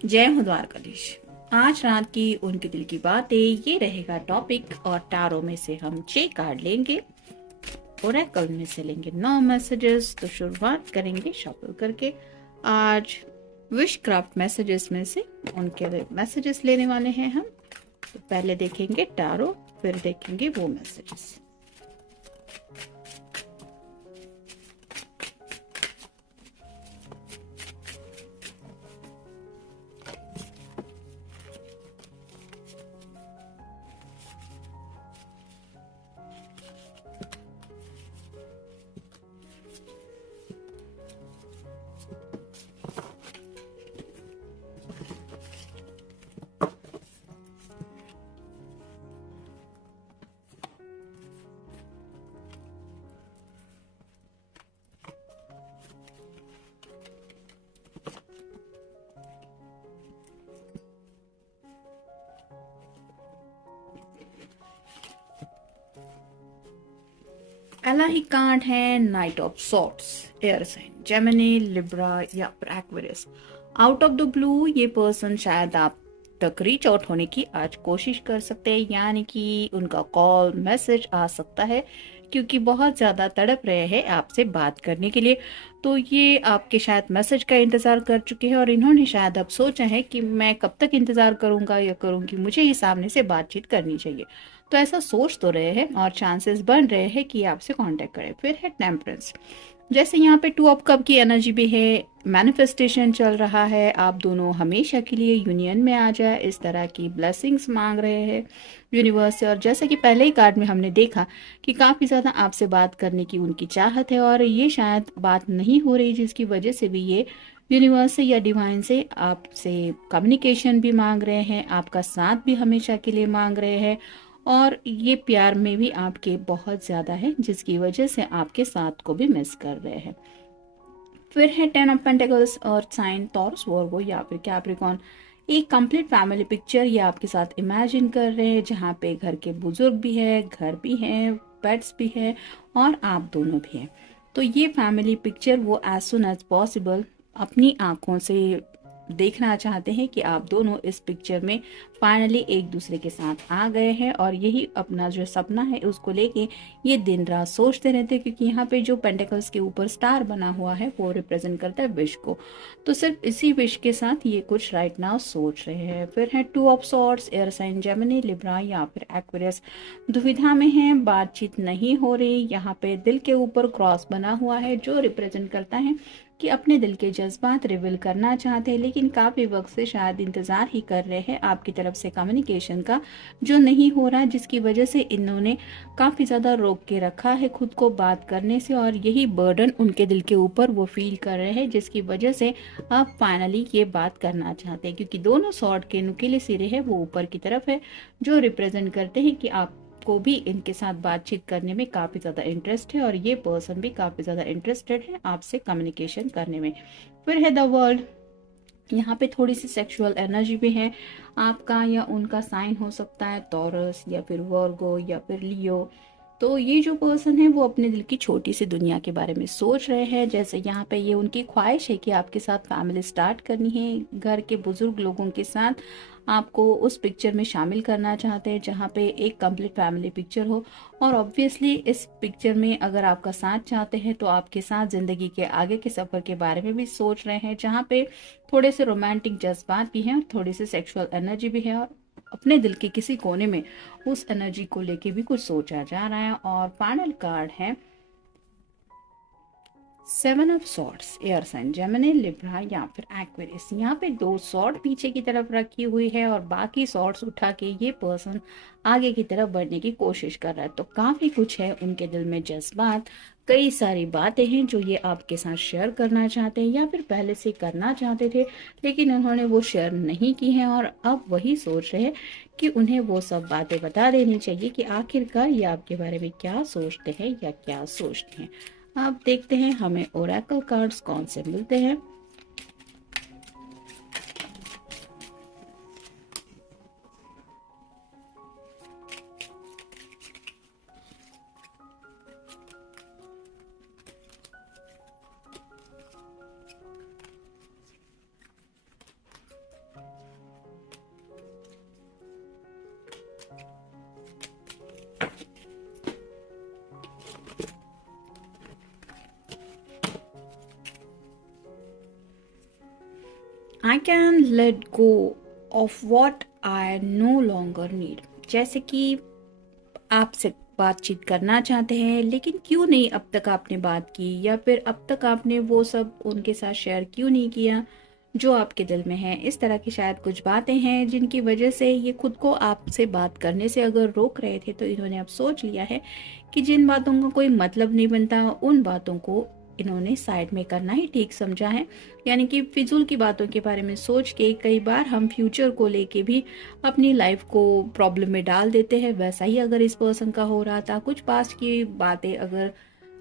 जय हो द्वारकाधीश। आज रात की उनके दिल की बातें ये रहेगा टॉपिक, और टारो में से हम 6 कार्ड लेंगे, ओरेकल में से लेंगे 9 मैसेजेस। तो शुरुआत करेंगे शफल करके। आज विश क्राफ्ट मैसेजेस में से उनके मैसेजेस लेने वाले हैं हम। तो पहले देखेंगे टारो, फिर देखेंगे वो मैसेजेस। पहला ही कार्ड है knight of swords, air sign Gemini, Libra या फिर Aquarius. Out of the blue ये पर्सन शायद आप तक रीच आउट होने की आज कोशिश कर सकते हैं, यानी कि उनका कॉल मैसेज आ सकता है, क्योंकि बहुत ज़्यादा तड़प रहे हैं आपसे बात करने के लिए। तो ये आपके शायद मैसेज का इंतज़ार कर चुके हैं, और इन्होंने शायद अब सोचा है कि मैं कब तक इंतज़ार करूंगा या करूंगी, मुझे ही सामने से बातचीत करनी चाहिए। तो ऐसा सोच तो रहे हैं और चांसेस बन रहे हैं कि आपसे कांटेक्ट करें। फिर है टेम्परेंस। जैसे यहाँ पे 2 ऑफ कप की एनर्जी भी है, मैनिफेस्टेशन चल रहा है, आप दोनों हमेशा के लिए यूनियन में आ जाए, इस तरह की ब्लेसिंग्स मांग रहे हैं यूनिवर्स से। और जैसे कि पहले ही कार्ड में हमने देखा कि काफ़ी ज़्यादा आपसे बात करने की उनकी चाहत है, और ये शायद बात नहीं हो रही, जिसकी वजह से भी ये यूनिवर्स से या डिवाइन से आपसे कम्युनिकेशन भी मांग रहे हैं, आपका साथ भी हमेशा के लिए मांग रहे हैं, और ये प्यार में भी आपके बहुत ज़्यादा है, जिसकी वजह से आपके साथ को भी मिस कर रहे हैं। फिर है 10 ऑफ पेंटिकल्स और साइन टॉरस वर्गो या फिर कैप्रिकॉन। एक कंप्लीट फैमिली पिक्चर ये आपके साथ इमेजिन कर रहे हैं, जहाँ पे घर के बुजुर्ग भी है, घर भी है, पेट्स भी है, और आप दोनों भी हैं। तो ये फैमिली पिक्चर वो एज सुन एज पॉसिबल अपनी आंखों से देखना चाहते हैं कि आप दोनों इस पिक्चर में फाइनली एक दूसरे के साथ आ गए हैं, और यही अपना जो सपना है उसको लेके ये दिन रात सोचते रहते हैं, क्योंकि यहाँ पे जो पेंटिकल्स के ऊपर स्टार बना हुआ है वो रिप्रेजेंट करता है विश को। तो सिर्फ इसी विश के साथ ये कुछ राइट नाउ सोच रहे हैं। फिर है 2 of swords, air sign Gemini, Libra या फिर एक्वेरियस। दुविधा में है, बातचीत नहीं हो रही। यहाँ पे दिल के ऊपर क्रॉस बना हुआ है, जो रिप्रेजेंट करता है कि अपने दिल के जज्बात रिवील करना चाहते हैं, लेकिन काफ़ी वक्त से शायद इंतज़ार ही कर रहे हैं आपकी तरफ से कम्युनिकेशन का, जो नहीं हो रहा है, जिसकी वजह से इन्होंने काफ़ी ज़्यादा रोक के रखा है खुद को बात करने से, और यही बर्डन उनके दिल के ऊपर वो फील कर रहे हैं, जिसकी वजह से अब फाइनली ये बात करना चाहते हैं, क्योंकि दोनों सॉर्ड के नुकीले सिरे हैं वो ऊपर की तरफ है, जो रिप्रेजेंट करते हैं कि आप को भी इनके साथ बातचीत करने में काफ़ी ज़्यादा इंटरेस्ट है, और ये पर्सन भी काफ़ी ज़्यादा इंटरेस्टेड है आपसे कम्युनिकेशन करने में। फिर है द वर्ल्ड। यहाँ पे थोड़ी सी सेक्सुअल एनर्जी भी है, आपका या उनका साइन हो सकता है टॉरस या फिर वर्गो या फिर लियो। तो ये जो पर्सन है वो अपने दिल की छोटी सी दुनिया के बारे में सोच रहे हैं। जैसे यहाँ पे ये उनकी ख्वाहिश है कि आपके साथ फैमिली स्टार्ट करनी है, घर के बुजुर्ग लोगों के साथ आपको उस पिक्चर में शामिल करना चाहते हैं, जहाँ पे एक कंप्लीट फैमिली पिक्चर हो। और ऑब्वियसली इस पिक्चर में अगर आपका साथ चाहते हैं तो आपके साथ ज़िंदगी के आगे के सफ़र के बारे में भी सोच रहे हैं, जहाँ पे थोड़े से रोमांटिक जज्बात भी हैं और थोड़ी सी सेक्सुअल एनर्जी भी है, और अपने दिल के किसी कोने में उस एनर्जी को लेके भी कुछ सोचा जा रहा है। और फाइनल कार्ड है 7 of swords, air sign Gemini, Libra या फिर एक्वेरियस। यहाँ पे 2 सॉर्ड पीछे की तरफ रखी हुई है, और बाकी सॉर्ड्स उठा के ये पर्सन आगे की तरफ बढ़ने की कोशिश कर रहा है। तो काफ़ी कुछ है उनके दिल में जज्बात, कई सारी बातें हैं जो ये आपके साथ शेयर करना चाहते हैं, या फिर पहले से करना चाहते थे, लेकिन उन्होंने वो शेयर नहीं की हैं, और अब वही सोच रहे हैं कि उन्हें वो सब बातें बता देनी चाहिए कि आखिरकार ये आपके बारे में क्या सोचते हैं या क्या सोचते हैं। अब देखते हैं हमें ओरेकल कार्ड्स कौन से मिलते हैं। I can let go of what I know longer need. जैसे कि आपसे बातचीत करना चाहते हैं लेकिन क्यों नहीं अब तक आपने बात की, या फिर अब तक आपने वो सब उनके साथ शेयर क्यों नहीं किया जो आपके दिल में है। इस तरह की शायद कुछ बातें हैं जिनकी वजह से ये खुद को आपसे बात करने से अगर रोक रहे थे, तो इन्होंने अब सोच लिया है कि जिन बातों का कोई मतलब नहीं बनता उन बातों को इन्होंने साइड में करना ही ठीक समझा है। यानी कि फिजूल की बातों के बारे में सोच के कई बार हम फ्यूचर को लेके भी अपनी लाइफ को प्रॉब्लम में डाल देते हैं। वैसा ही अगर इस पर्सन का हो रहा था, कुछ पास्ट की बातें अगर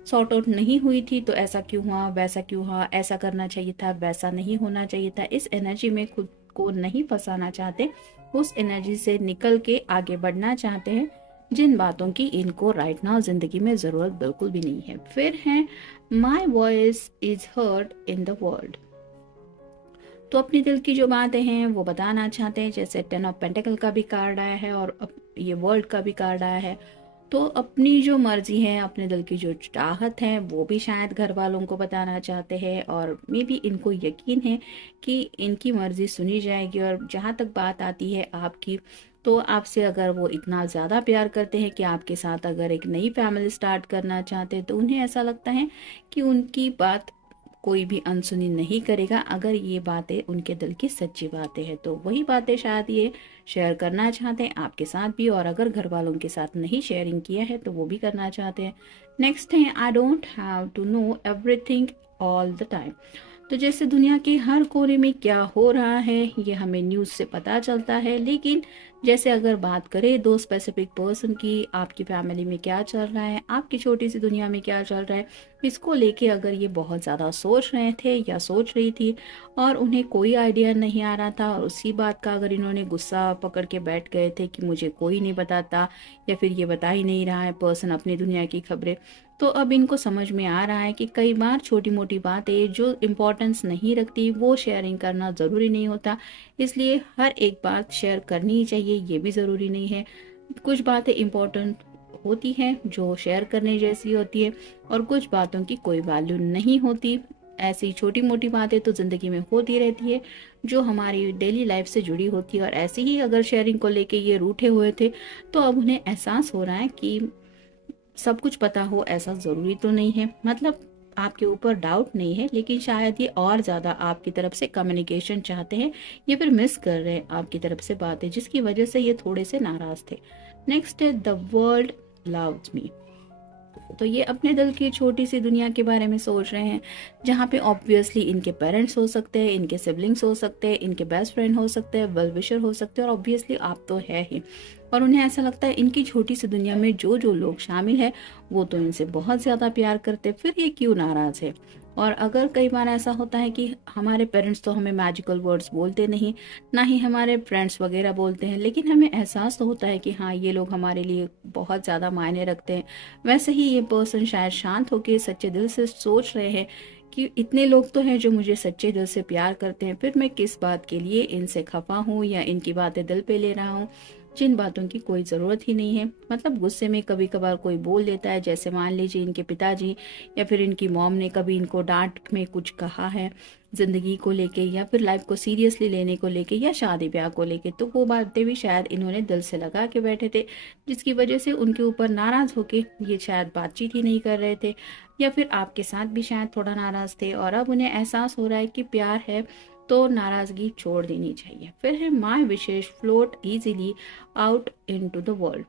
सॉर्ट आउट नहीं हुई थी तो ऐसा क्यों हुआ, वैसा क्यों हुआ, ऐसा करना चाहिए था, वैसा नहीं होना चाहिए था। इस एनर्जी में खुद को नहीं फंसाना चाहते, उस एनर्जी से निकल के आगे बढ़ना चाहते हैं जिन बातों की इनको राइट नाउ जिंदगी में जरूरत बिल्कुल भी नहीं है। फिर है my voice is heard in the world. तो अपने दिल की जो बातें हैं वो बताना चाहते हैं। जैसे 10 ऑफ पेंटिकल का भी कार्ड आया है और ये वर्ल्ड का भी कार्ड आया है। तो अपनी जो मर्जी है, अपने दिल की जो चाहत है, वो भी शायद घर वालों को बताना चाहते हैं, और मे बी इनको यकीन है कि इनकी मर्जी सुनी जाएगी। और जहाँ तक बात आती है आपकी, तो आपसे अगर वो इतना ज़्यादा प्यार करते हैं कि आपके साथ अगर एक नई फैमिली स्टार्ट करना चाहते हैं, तो उन्हें ऐसा लगता है कि उनकी बात कोई भी अनसुनी नहीं करेगा अगर ये बातें उनके दिल की सच्ची बातें हैं। तो वही बातें शायद ये शेयर करना चाहते हैं आपके साथ भी, और अगर घर वालों के साथ नहीं शेयरिंग किया है तो वो भी करना चाहते हैं। नेक्स्ट है I don't have to know everything all the time. तो जैसे दुनिया के हर कोने में क्या हो रहा है ये हमें न्यूज़ से पता चलता है, लेकिन जैसे अगर बात करें दो स्पेसिफिक पर्सन की, आपकी फैमिली में क्या चल रहा है, आपकी छोटी सी दुनिया में क्या चल रहा है, इसको लेके अगर ये बहुत ज़्यादा सोच रहे थे या सोच रही थी और उन्हें कोई आइडिया नहीं आ रहा था, और उसी बात का अगर इन्होंने गुस्सा पकड़ के बैठ गए थे कि मुझे कोई नहीं बताता या फिर ये बता ही नहीं रहा है पर्सन अपनी दुनिया की खबरें, तो अब इनको समझ में आ रहा है कि कई बार छोटी मोटी बातें जो इम्पोर्टेंस नहीं रखती वो शेयरिंग करना ज़रूरी नहीं होता। इसलिए हर एक बात शेयर करनी ही चाहिए ये भी ज़रूरी नहीं है। कुछ बातें इम्पोर्टेंट होती हैं जो शेयर करने जैसी होती है, और कुछ बातों की कोई वैल्यू नहीं होती। ऐसी छोटी मोटी बातें तो ज़िंदगी में होती रहती है जो हमारी डेली लाइफ से जुड़ी होती है। और ऐसे ही अगर शेयरिंग को लेके ये रूठे हुए थे, तो अब उन्हें एहसास हो रहा है कि सब कुछ पता हो ऐसा ज़रूरी तो नहीं है। मतलब आपके ऊपर डाउट नहीं है, लेकिन शायद ये और ज़्यादा आपकी तरफ से कम्युनिकेशन चाहते हैं या फिर मिस कर रहे हैं आपकी तरफ से बातें, जिसकी वजह से ये थोड़े से नाराज़ थे। नेक्स्ट है द वर्ल्ड लव्स मी। तो ये अपने दिल की छोटी सी दुनिया के बारे में सोच रहे हैं, जहाँ पे ऑब्वियसली इनके पेरेंट्स हो सकते हैं, इनके सिबलिंग्स हो सकते हैं, इनके बेस्ट फ्रेंड हो सकते हैं, वेल विशर हो सकते हैं, और ऑब्वियसली आप तो है ही। और उन्हें ऐसा लगता है इनकी छोटी सी दुनिया में जो जो लोग शामिल है वो तो इनसे बहुत ज़्यादा प्यार करते, फिर ये क्यों नाराज़ है। और अगर कई बार ऐसा होता है कि हमारे पेरेंट्स तो हमें मैजिकल वर्ड्स बोलते नहीं, ना ही हमारे फ्रेंड्स वगैरह बोलते हैं, लेकिन हमें एहसास तो होता है कि हाँ ये लोग हमारे लिए बहुत ज़्यादा मायने रखते हैं। वैसे ही ये पर्सन शायद शांत होकर सच्चे दिल से सोच रहे हैं कि इतने लोग तो हैं जो मुझे सच्चे दिल से प्यार करते हैं, फिर मैं किस बात के लिए इनसे खफा हूँ या इनकी बातें दिल पे ले रहा हूँ जिन बातों की कोई ज़रूरत ही नहीं है। मतलब गुस्से में कभी कभार कोई बोल देता है, जैसे मान लीजिए इनके पिताजी या फिर इनकी मॉम ने कभी इनको डांट में कुछ कहा है ज़िंदगी को लेके, या फिर लाइफ को सीरियसली लेने को लेके, या शादी ब्याह को लेके, तो वो बातें भी शायद इन्होंने दिल से लगा के बैठे थे, जिसकी वजह से उनके ऊपर नाराज़ होके ये शायद बातचीत ही नहीं कर रहे थे, या फिर आपके साथ भी शायद थोड़ा नाराज़ थे। और अब उन्हें एहसास हो रहा है कि प्यार है तो नाराज़गी छोड़ देनी चाहिए। फिर है my wishes float easily out into the world.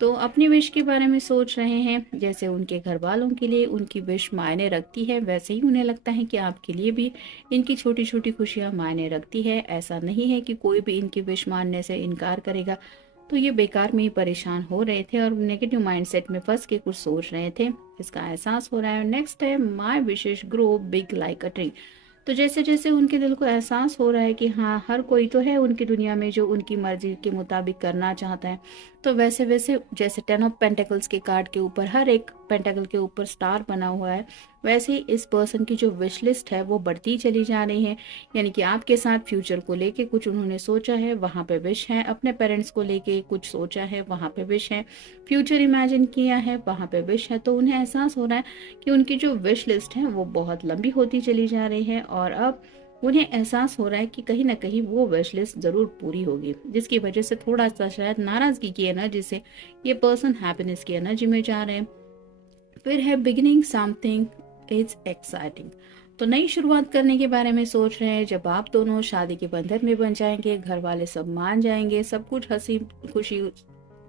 तो अपनी विश के बारे में सोच रहे हैं, जैसे उनके घर वालों के लिए उनकी विश मायने रखती है, वैसे ही उन्हें लगता है कि आपके लिए भी इनकी छोटी छोटी खुशियां मायने रखती है। ऐसा नहीं है कि कोई भी इनकी विश मानने से इनकार करेगा। तो ये बेकार में ही परेशान हो रहे थे और नेगेटिव माइंडसेट में फंस के कुछ सोच रहे थे, इसका एहसास हो रहा है। नेक्स्ट है my wishes grow big like a tree. तो जैसे जैसे उनके दिल को एहसास हो रहा है कि हाँ हर कोई तो है उनकी दुनिया में जो उनकी मर्जी के मुताबिक करना चाहता है, तो वैसे वैसे जैसे 10 ऑफ पेंटिकल्स के कार्ड के ऊपर हर एक पेंटिकल के ऊपर स्टार बना हुआ है, वैसे ही इस पर्सन की जो विश लिस्ट है वो बढ़ती चली जा रही है। यानी कि आपके साथ फ्यूचर को लेके कुछ उन्होंने सोचा है, वहाँ पे विश है, अपने पेरेंट्स को लेके कुछ सोचा है, वहाँ पे विश है, फ्यूचर इमेजिन किया है, वहाँ पे विश है। तो उन्हें एहसास हो रहा है कि उनकी जो विश लिस्ट है वो बहुत लंबी होती चली जा रही है, और अब उन्हें एहसास हो रहा है कि कहीं ना कहीं वो विश लिस्ट जरूर पूरी होगी, जिसकी वजह से थोड़ा सा शायद नाराजगी की एनर्जी से ये पर्सन हैप्पीनेस की एनर्जी में जा रहे हैं। फिर है बिगिनिंग समथिंग इज एक्साइटिंग। तो नई शुरुआत करने के बारे में सोच रहे हैं। जब आप दोनों शादी के बंधन में बन जाएंगे, घर वाले सब मान जाएंगे, सब कुछ हंसी खुशी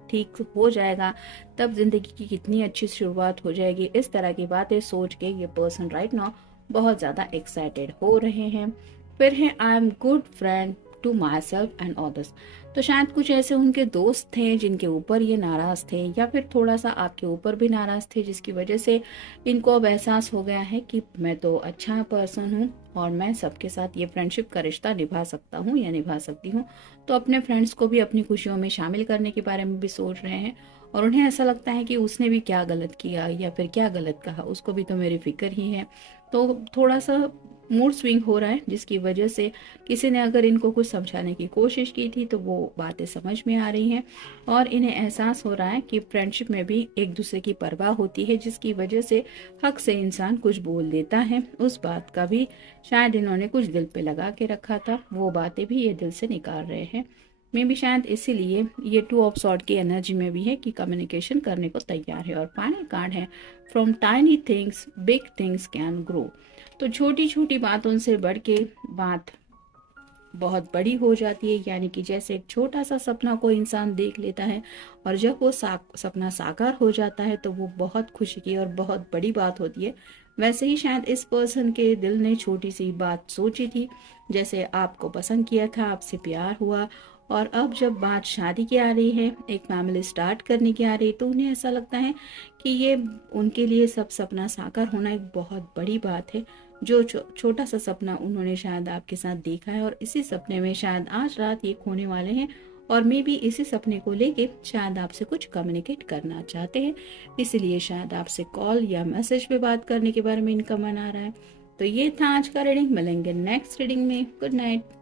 ठीक हो जाएगा, तब जिंदगी की कितनी अच्छी शुरुआत हो जाएगी। इस तरह की बातें सोच के ये पर्सन राइट नाउ बहुत ज्यादा एक्साइटेड हो रहे हैं। फिर है I am good friend to myself and others. तो शायद कुछ ऐसे उनके दोस्त थे जिनके ऊपर ये नाराज थे, या फिर थोड़ा सा आपके ऊपर भी नाराज थे, जिसकी वजह से इनको अब एहसास हो गया है कि मैं तो अच्छा पर्सन हूँ और मैं सबके साथ ये फ्रेंडशिप का रिश्ता निभा सकता हूँ या निभा सकती हूँ। तो अपने फ्रेंड्स को भी अपनी खुशियों में शामिल करने के बारे में भी सोच रहे हैं। और उन्हें ऐसा लगता है कि उसने भी क्या गलत किया या फिर क्या गलत कहा, उसको भी तो मेरी फिक्र ही है। तो थोड़ा सा मूड स्विंग हो रहा है, जिसकी वजह से किसी ने अगर इनको कुछ समझाने की कोशिश की थी तो वो बातें समझ में आ रही हैं। और इन्हें एहसास हो रहा है कि फ्रेंडशिप में भी एक दूसरे की परवाह होती है, जिसकी वजह से हक से इंसान कुछ बोल देता है। उस बात का भी शायद इन्होंने कुछ दिल पे लगा के रखा था, वो बातें भी ये दिल से निकाल रहे हैं। मे भी शायद इसीलिए ये टू ऑफ सॉर्ड की एनर्जी में भी है कि कम्युनिकेशन करने को तैयार है। और फाइनल कार्ड है from tiny things big things can grow. तो छोटी छोटी बातों से बढ़ के बात बहुत बड़ी हो जाती है। यानी कि जैसे एक छोटा सा सपना कोई इंसान देख लेता है और जब वो सपना साकार हो जाता है तो वो बहुत खुशी की और बहुत बड़ी बात होती है। वैसे ही शायद इस पर्सन के दिल ने छोटी सी बात सोची थी, जैसे आपको पसंद किया था, आपसे प्यार हुआ, और अब जब बात शादी की आ रही है, एक फैमिली स्टार्ट करने की आ रही है, तो उन्हें ऐसा लगता है कि ये उनके लिए सब सपना साकार होना एक बहुत बड़ी बात है। जो छोटा सा सपना उन्होंने शायद आपके साथ देखा है, और इसी सपने में शायद आज रात ये खोने वाले हैं। और मे भी इसी सपने को लेके शायद आपसे कुछ कम्युनिकेट करना चाहते हैं, इसलिए शायद आपसे कॉल या मैसेज पे बात करने के बारे में इनका मन आ रहा है। तो ये था आज का रीडिंग। मिलेंगे नेक्स्ट रीडिंग में। Good night.